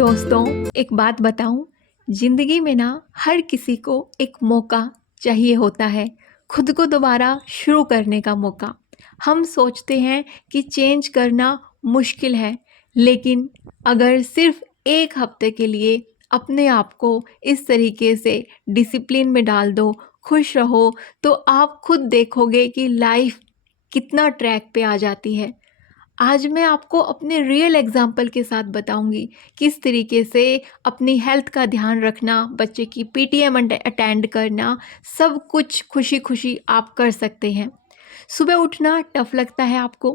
दोस्तों, एक बात बताऊं, जिंदगी में ना हर किसी को एक मौका चाहिए होता है, खुद को दोबारा शुरू करने का मौका। हम सोचते हैं कि चेंज करना मुश्किल है, लेकिन अगर सिर्फ एक हफ्ते के लिए अपने आप को इस तरीके से डिसिप्लिन में डाल दो, खुश रहो, तो आप खुद देखोगे कि लाइफ कितना ट्रैक पे आ जाती है। आज मैं आपको अपने रियल एग्जाम्पल के साथ बताऊंगी किस तरीके से अपनी हेल्थ का ध्यान रखना, बच्चे की पीटीएम अटेंड करना, सब कुछ खुशी खुशी आप कर सकते हैं। सुबह उठना टफ लगता है आपको,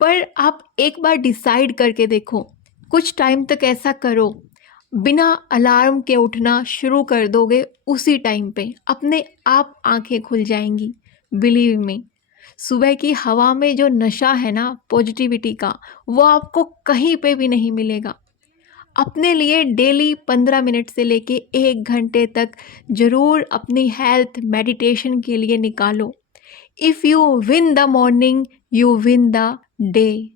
पर आप एक बार डिसाइड करके देखो, कुछ टाइम तक ऐसा करो, बिना अलार्म के उठना शुरू कर दोगे, उसी टाइम पे अपने आप आंखें खुल जाएंगी। बिलीव मी, सुबह की हवा में जो नशा है ना पॉजिटिविटी का, वो आपको कहीं पे भी नहीं मिलेगा। अपने लिए डेली 15 मिनट से लेके 1 घंटे तक ज़रूर अपनी हेल्थ मेडिटेशन के लिए निकालो। If you win the morning, you win the day.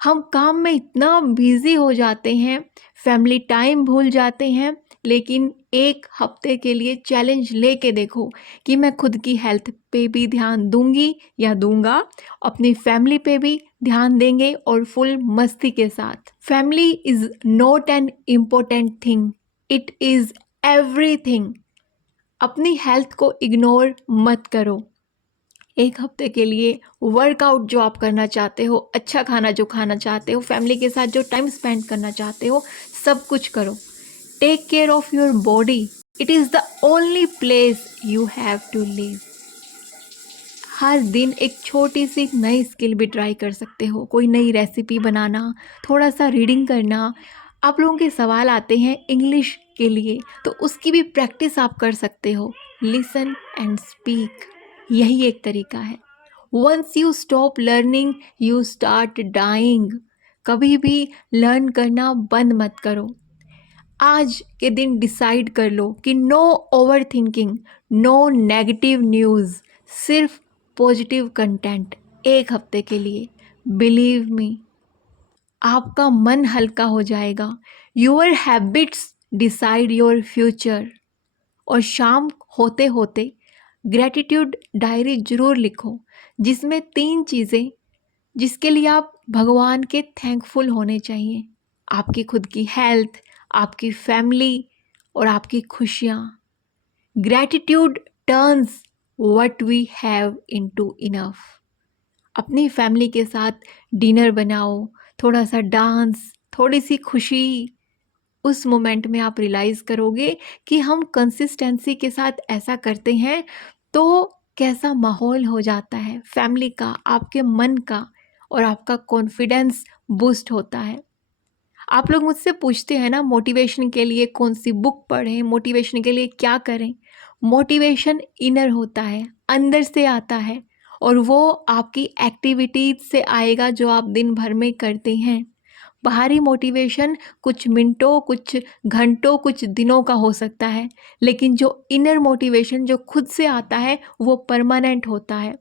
हम काम में इतना बिजी हो जाते हैं, फैमिली टाइम भूल जाते हैं, लेकिन एक हफ्ते के लिए चैलेंज लेके देखो कि मैं खुद की हेल्थ पे भी ध्यान दूंगी या दूंगा, अपनी फैमिली पे भी ध्यान देंगे और फुल मस्ती के साथ। Family is not an important thing, it is everything. अपनी हेल्थ को इग्नोर मत करो। एक हफ्ते के लिए वर्कआउट जो आप करना चाहते हो, अच्छा खाना जो खाना चाहते हो, फैमिली के साथ जो टाइम स्पेंड करना चाहते हो, सब कुछ करो। Take care of your body, it is the only place you have to live. हर दिन एक छोटी सी नई स्किल भी ट्राई कर सकते हो, कोई नई रेसिपी बनाना, थोड़ा सा रीडिंग करना। आप लोगों के सवाल आते हैं इंग्लिश के लिए, तो उसकी भी प्रैक्टिस आप कर सकते हो। लिसन एंड स्पीक, यही एक तरीका है। Once you stop learning, you start dying. कभी भी लर्न करना बंद मत करो। आज के दिन डिसाइड कर लो कि no overthinking, no negative news, सिर्फ पॉजिटिव कंटेंट। एक हफ्ते के लिए, बिलीव मी, आपका मन हल्का हो जाएगा। Your habits decide your future. और शाम होते होते ग्रैटिट्यूड डायरी ज़रूर लिखो, जिसमें 3 चीज़ें जिसके लिए आप भगवान के थैंकफुल होने चाहिए। आपकी खुद की हेल्थ, आपकी फैमिली और आपकी खुशियाँ। Gratitude turns what we have into enough. अपनी फैमिली के साथ डिनर बनाओ, थोड़ा सा डांस, थोड़ी सी खुशी। उस मोमेंट में आप रियलाइज़ करोगे कि हम कंसिस्टेंसी के साथ ऐसा करते हैं तो कैसा माहौल हो जाता है फैमिली का, आपके मन का, और आपका कॉन्फिडेंस बूस्ट होता है। आप लोग मुझसे पूछते हैं ना, मोटिवेशन के लिए कौन सी बुक पढ़ें, मोटिवेशन के लिए क्या करें। मोटिवेशन इनर होता है, अंदर से आता है, और वो आपकी एक्टिविटीज से आएगा जो आप दिन भर में करते हैं। बाहरी मोटिवेशन कुछ मिनटों, कुछ घंटों, कुछ दिनों का हो सकता है, लेकिन जो इनर मोटिवेशन जो खुद से आता है वो परमानेंट होता है।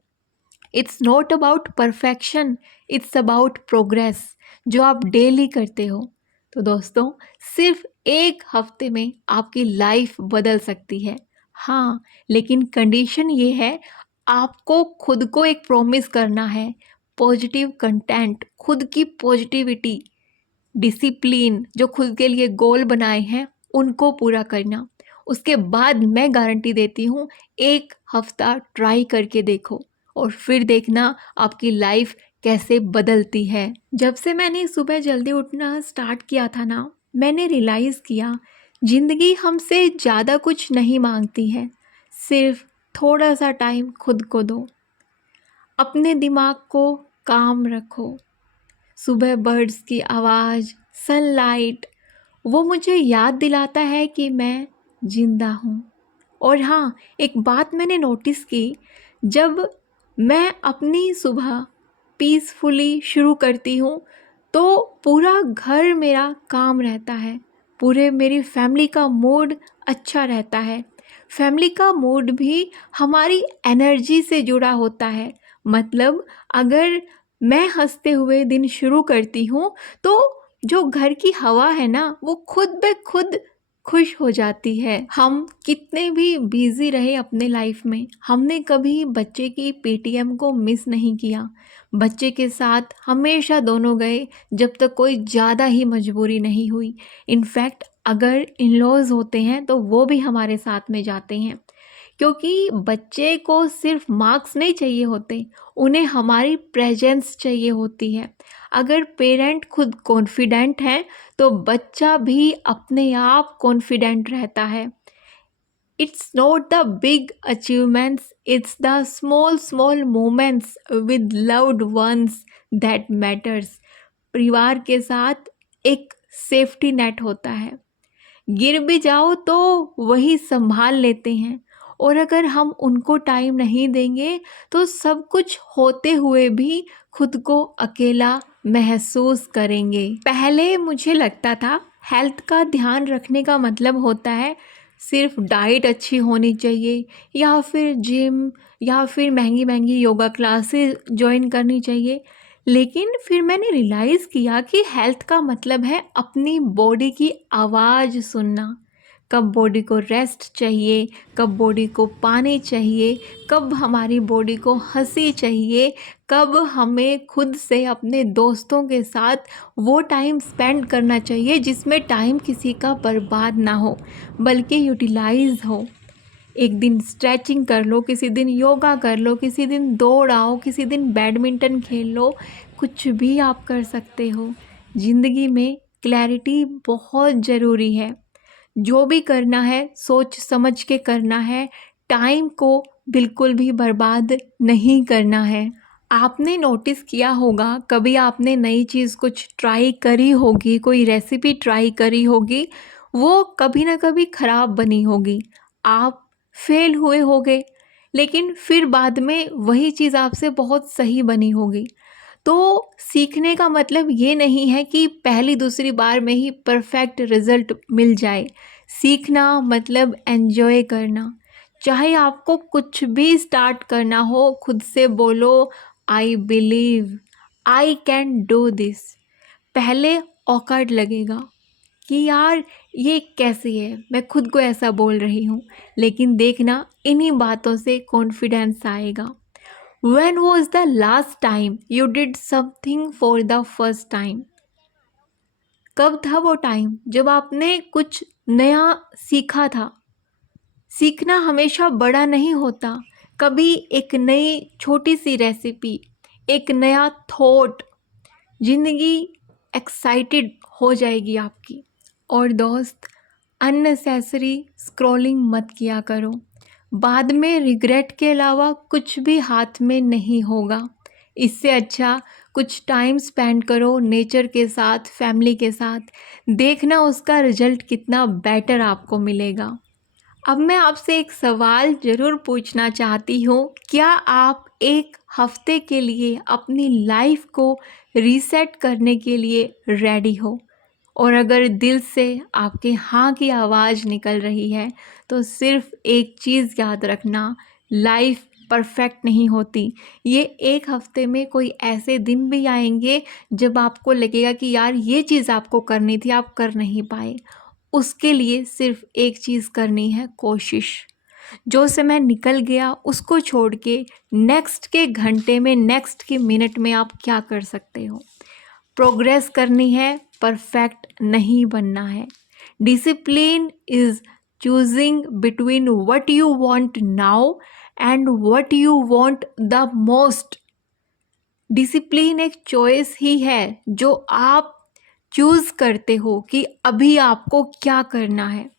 It's not about perfection, it's about progress, जो आप डेली करते हो। तो दोस्तों, सिर्फ एक हफ्ते में आपकी लाइफ बदल सकती है। हाँ, लेकिन कंडीशन ये है, आपको खुद को एक प्रॉमिस करना है। पॉजिटिव कंटेंट, खुद की पॉजिटिविटी, डिसिप्लिन, जो खुद के लिए गोल बनाए हैं उनको पूरा करना। उसके बाद मैं गारंटी देती हूँ, 1 हफ्ता ट्राई करके देखो और फिर देखना आपकी लाइफ कैसे बदलती है। जब से मैंने सुबह जल्दी उठना स्टार्ट किया था ना, मैंने रियलाइज़ किया ज़िंदगी हमसे ज़्यादा कुछ नहीं मांगती है, सिर्फ थोड़ा सा टाइम खुद को दो। अपने दिमाग को काम रखो। सुबह बर्ड्स की आवाज़, सनलाइट, वो मुझे याद दिलाता है कि मैं जिंदा हूँ। और हाँ, एक बात मैंने नोटिस की, जब मैं अपनी सुबह पीसफुली शुरू करती हूँ तो पूरा घर मेरा काम रहता है, पूरे मेरी फैमिली का मूड अच्छा रहता है। फैमिली का मूड भी हमारी एनर्जी से जुड़ा होता है। मतलब अगर मैं हंसते हुए दिन शुरू करती हूँ तो जो घर की हवा है ना वो खुद ब खुद खुश हो जाती है। हम कितने भी बिजी रहे अपने लाइफ में, हमने कभी बच्चे की पेटीएम को मिस नहीं किया। बच्चे के साथ हमेशा दोनों गए जब तक कोई ज़्यादा ही मजबूरी नहीं हुई। इनफैक्ट अगर इन लॉज होते हैं तो वो भी हमारे साथ में जाते हैं, क्योंकि बच्चे को सिर्फ मार्क्स नहीं चाहिए होते, उन्हें हमारी प्रेजेंस चाहिए होती है। अगर पेरेंट खुद कॉन्फिडेंट हैं तो बच्चा भी अपने आप कॉन्फिडेंट रहता है। It's not the big achievements, it's the small small moments with loved ones that matters. परिवार के साथ एक सेफ्टी नेट होता है, गिर भी जाओ तो वही संभाल लेते हैं, और अगर हम उनको टाइम नहीं देंगे तो सब कुछ होते हुए भी खुद को अकेला महसूस करेंगे। पहले मुझे लगता था हेल्थ का ध्यान रखने का मतलब होता है सिर्फ डाइट अच्छी होनी चाहिए, या फिर जिम, या फिर महंगी महंगी योगा क्लासेस ज्वाइन करनी चाहिए। लेकिन फिर मैंने रियलाइज़ किया कि हेल्थ का मतलब है अपनी बॉडी की आवाज़ सुनना। कब बॉडी को रेस्ट चाहिए, कब बॉडी को पानी चाहिए, कब हमारी बॉडी को हंसी चाहिए, कब हमें खुद से अपने दोस्तों के साथ वो टाइम स्पेंड करना चाहिए जिसमें टाइम किसी का बर्बाद ना हो बल्कि यूटिलाइज हो। एक दिन स्ट्रेचिंग कर लो, किसी दिन योगा कर लो, किसी दिन दौड़ आओ, किसी दिन बैडमिंटन खेल लो, कुछ भी आप कर सकते हो। ज़िंदगी में क्लैरिटी बहुत ज़रूरी है। जो भी करना है सोच समझ के करना है, टाइम को बिल्कुल भी बर्बाद नहीं करना है। आपने नोटिस किया होगा, कभी आपने नई चीज़ कुछ ट्राई करी होगी, कोई रेसिपी ट्राई करी होगी, वो कभी ना कभी ख़राब बनी होगी, आप फेल हुए होगे, लेकिन फिर बाद में वही चीज़ आपसे बहुत सही बनी होगी। तो सीखने का मतलब ये नहीं है कि पहली दूसरी बार में ही परफेक्ट रिजल्ट मिल जाए। सीखना मतलब एन्जॉय करना। चाहे आपको कुछ भी स्टार्ट करना हो, खुद से बोलो I believe, I can do this. पहले ऑकवर्ड लगेगा कि यार ये कैसी है, मैं खुद को ऐसा बोल रही हूँ, लेकिन देखना इन्हीं बातों से कॉन्फिडेंस आएगा। When was the last time you did something for the first time? कब था वो टाइम जब आपने कुछ नया सीखा था? सीखना हमेशा बड़ा नहीं होता, कभी एक नई छोटी सी रेसिपी, एक नया थॉट, जिंदगी एक्साइटेड हो जाएगी आपकी। और दोस्त, अननेसेसरी स्क्रॉलिंग मत किया करो, बाद में रिग्रेट के अलावा कुछ भी हाथ में नहीं होगा। इससे अच्छा कुछ टाइम स्पेंड करो नेचर के साथ, फैमिली के साथ, देखना उसका रिजल्ट कितना बेटर आपको मिलेगा। अब मैं आपसे एक सवाल ज़रूर पूछना चाहती हूँ, क्या आप एक हफ्ते के लिए अपनी लाइफ को रीसेट करने के लिए रेडी हो? और अगर दिल से आपके हाँ की आवाज़ निकल रही है तो सिर्फ एक चीज़ याद रखना, लाइफ परफेक्ट नहीं होती। ये एक हफ्ते में कोई ऐसे दिन भी आएंगे जब आपको लगेगा कि यार ये चीज़ आपको करनी थी, आप कर नहीं पाए। उसके लिए सिर्फ एक चीज़ करनी है, कोशिश। जो समय निकल गया उसको छोड़ के नेक्स्ट के घंटे में, नेक्स्ट के मिनट में आप क्या कर सकते हो। प्रोग्रेस करनी है, परफेक्ट नहीं बनना है। Discipline is choosing between what you want now and what you want the most. Discipline एक चॉइस ही है जो आप चूज़ करते हो कि अभी आपको क्या करना है।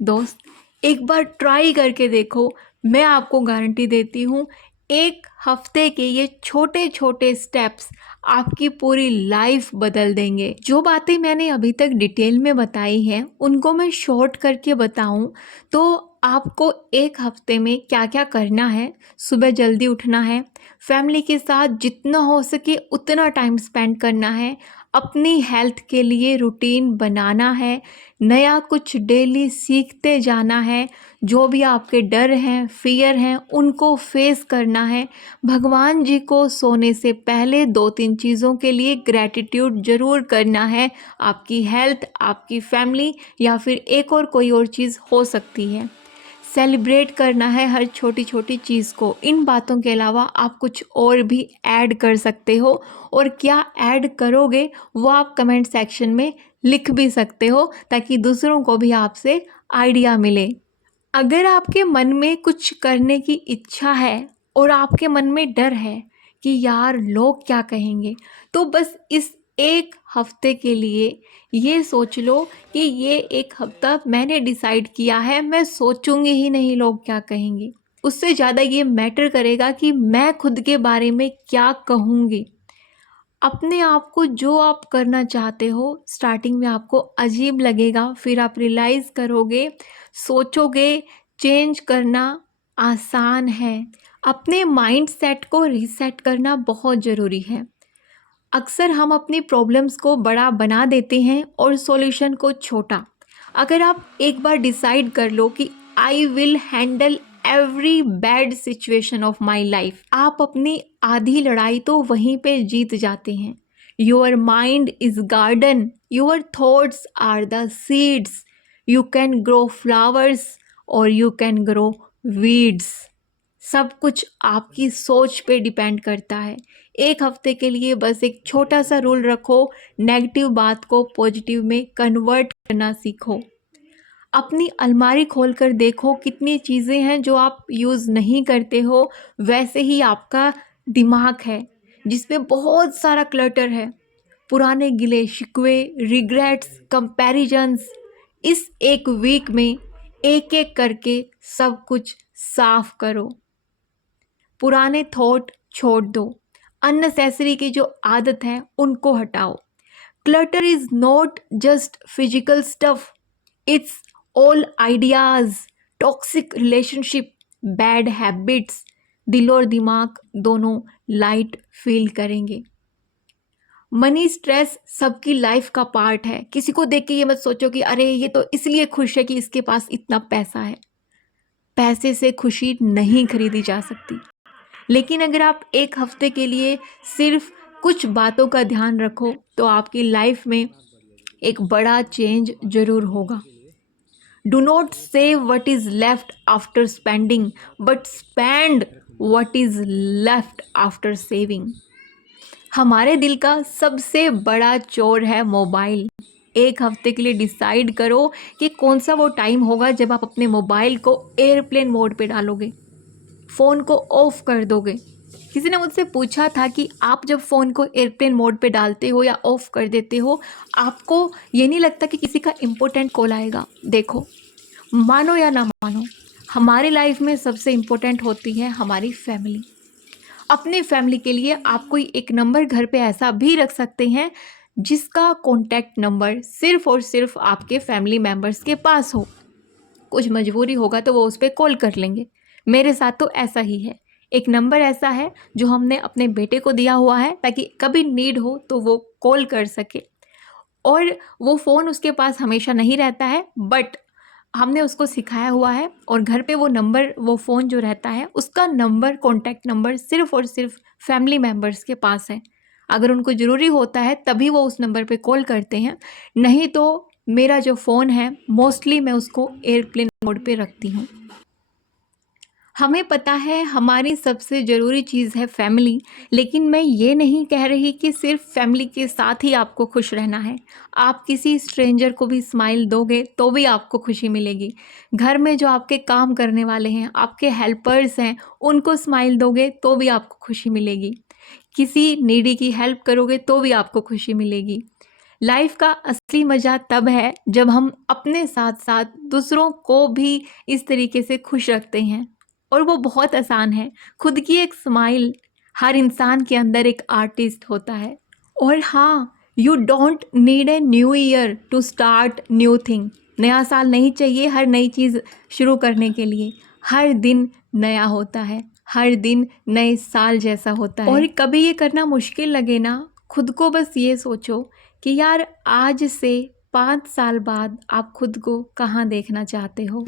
दोस्त, एक बार ट्राई करके देखो, मैं आपको गारंटी देती हूँ एक हफ्ते के ये छोटे छोटे स्टेप्स आपकी पूरी लाइफ बदल देंगे। जो बातें मैंने अभी तक डिटेल में बताई हैं उनको मैं शॉर्ट करके बताऊं तो आपको एक हफ्ते में क्या क्या करना है। सुबह जल्दी उठना है, फैमिली के साथ जितना हो सके उतना टाइम स्पेंड करना है, अपनी हेल्थ के लिए रूटीन बनाना है, नया कुछ डेली सीखते जाना है, जो भी आपके डर हैं, फियर हैं, उनको फेस करना है। भगवान जी को सोने से पहले 2-3 चीज़ों के लिए ग्रैटिट्यूड ज़रूर करना है। आपकी हेल्थ, आपकी फैमिली या फिर एक और कोई और चीज़ हो सकती है। सेलिब्रेट करना है हर छोटी छोटी चीज़ को। इन बातों के अलावा आप कुछ और भी ऐड कर सकते हो, और क्या ऐड करोगे वो आप कमेंट सेक्शन में लिख भी सकते हो, ताकि दूसरों को भी आपसे आइडिया मिले। अगर आपके मन में कुछ करने की इच्छा है और आपके मन में डर है कि यार लोग क्या कहेंगे, तो बस इस एक हफ्ते के लिए ये सोच लो कि ये एक हफ्ता मैंने डिसाइड किया है, मैं सोचूंगी ही नहीं लोग क्या कहेंगे। उससे ज़्यादा ये मैटर करेगा कि मैं खुद के बारे में क्या कहूँगी। अपने आप को जो आप करना चाहते हो, स्टार्टिंग में आपको अजीब लगेगा, फिर आप रियलाइज़ करोगे, सोचोगे। चेंज करना आसान है। अपने माइंड सेट को रीसेट करना बहुत ज़रूरी है। अक्सर हम अपनी प्रॉब्लम्स को बड़ा बना देते हैं और सॉल्यूशन को छोटा। अगर आप एक बार डिसाइड कर लो कि I will handle every bad situation of my life, आप अपनी आधी लड़ाई तो वहीं पे जीत जाते हैं। Your mind is garden, your thoughts are the seeds, you can grow flowers और यू कैन ग्रो वीड्स। सब कुछ आपकी सोच पे डिपेंड करता है। एक हफ्ते के लिए बस एक छोटा सा रूल रखो, नेगेटिव बात को पॉजिटिव में कन्वर्ट करना सीखो। अपनी अलमारी खोलकर देखो कितनी चीज़ें हैं जो आप यूज़ नहीं करते हो। वैसे ही आपका दिमाग है जिसमें बहुत सारा क्लटर है, पुराने गिले शिकवे, रिग्रेट्स, कंपैरिजन्स। इस एक वीक में एक एक करके सब कुछ साफ करो। पुराने थॉट छोड़ दो, अननेसेसरी की जो आदत है उनको हटाओ। Clutter is not just physical stuff, it's all ideas, toxic relationship, bad habits. दिल और दिमाग दोनों लाइट फील करेंगे। मनी स्ट्रेस सबकी लाइफ का पार्ट है। किसी को देख के ये मत सोचो कि अरे ये तो इसलिए खुश है कि इसके पास इतना पैसा है। पैसे से खुशी नहीं खरीदी जा सकती। लेकिन अगर आप एक हफ्ते के लिए सिर्फ कुछ बातों का ध्यान रखो तो आपकी लाइफ में एक बड़ा चेंज जरूर होगा। Do not save what is left after spending, but spend what is left after saving. हमारे दिल का सबसे बड़ा चोर है मोबाइल। एक हफ्ते के लिए डिसाइड करो कि कौन सा वो टाइम होगा जब आप अपने मोबाइल को एयरप्लेन मोड पे डालोगे, फ़ोन को ऑफ कर दोगे। किसी ने मुझसे पूछा था कि आप जब फ़ोन को एयरप्लेन मोड पे डालते हो या ऑफ़ कर देते हो, आपको ये नहीं लगता कि किसी का इम्पोर्टेंट कॉल आएगा? देखो, मानो या ना मानो, हमारी लाइफ में सबसे इम्पोर्टेंट होती है हमारी फैमिली। अपने फैमिली के लिए आप कोई एक नंबर घर पे ऐसा भी रख सकते हैं जिसका कॉन्टैक्ट नंबर सिर्फ़ और सिर्फ आपके फैमिली मेम्बर्स के पास हो। कुछ मजबूरी होगा तो वो उस पर कॉल कर लेंगे। मेरे साथ तो ऐसा ही है। एक नंबर ऐसा है जो हमने अपने बेटे को दिया हुआ है ताकि कभी नीड हो तो वो कॉल कर सके। और वो फ़ोन उसके पास हमेशा नहीं रहता है, बट हमने उसको सिखाया हुआ है और घर पे वो नंबर, वो फ़ोन जो रहता है उसका नंबर, कॉन्टैक्ट नंबर सिर्फ़ और सिर्फ फैमिली मेम्बर्स के पास है। अगर उनको ज़रूरी होता है तभी वो उस नंबर पे कॉल करते हैं, नहीं तो मेरा जो फ़ोन है मोस्टली मैं उसको एयरप्लेन मोड पे रखती हूँ। हमें पता है हमारी सबसे ज़रूरी चीज़ है फैमिली, लेकिन मैं ये नहीं कह रही कि सिर्फ फैमिली के साथ ही आपको खुश रहना है। आप किसी स्ट्रेंजर को भी स्माइल दोगे तो भी आपको खुशी मिलेगी। घर में जो आपके काम करने वाले हैं, आपके हेल्पर्स हैं, उनको स्माइल दोगे तो भी आपको खुशी मिलेगी। किसी नीडी की हेल्प करोगे तो भी आपको खुशी मिलेगी। लाइफ का असली मज़ा तब है जब हम अपने साथ साथ दूसरों को भी इस तरीके से खुश रखते हैं, और वो बहुत आसान है। खुद की एक स्माइल, हर इंसान के अंदर एक आर्टिस्ट होता है। और हाँ, you don't need a new year to start new thing. नया साल नहीं चाहिए हर नई चीज़ शुरू करने के लिए। हर दिन नया होता है, हर दिन नए साल जैसा होता है। और कभी ये करना मुश्किल लगे ना, खुद को बस ये सोचो कि यार आज से 5 साल बाद आप खुद को कहाँ देखना चाहते हो।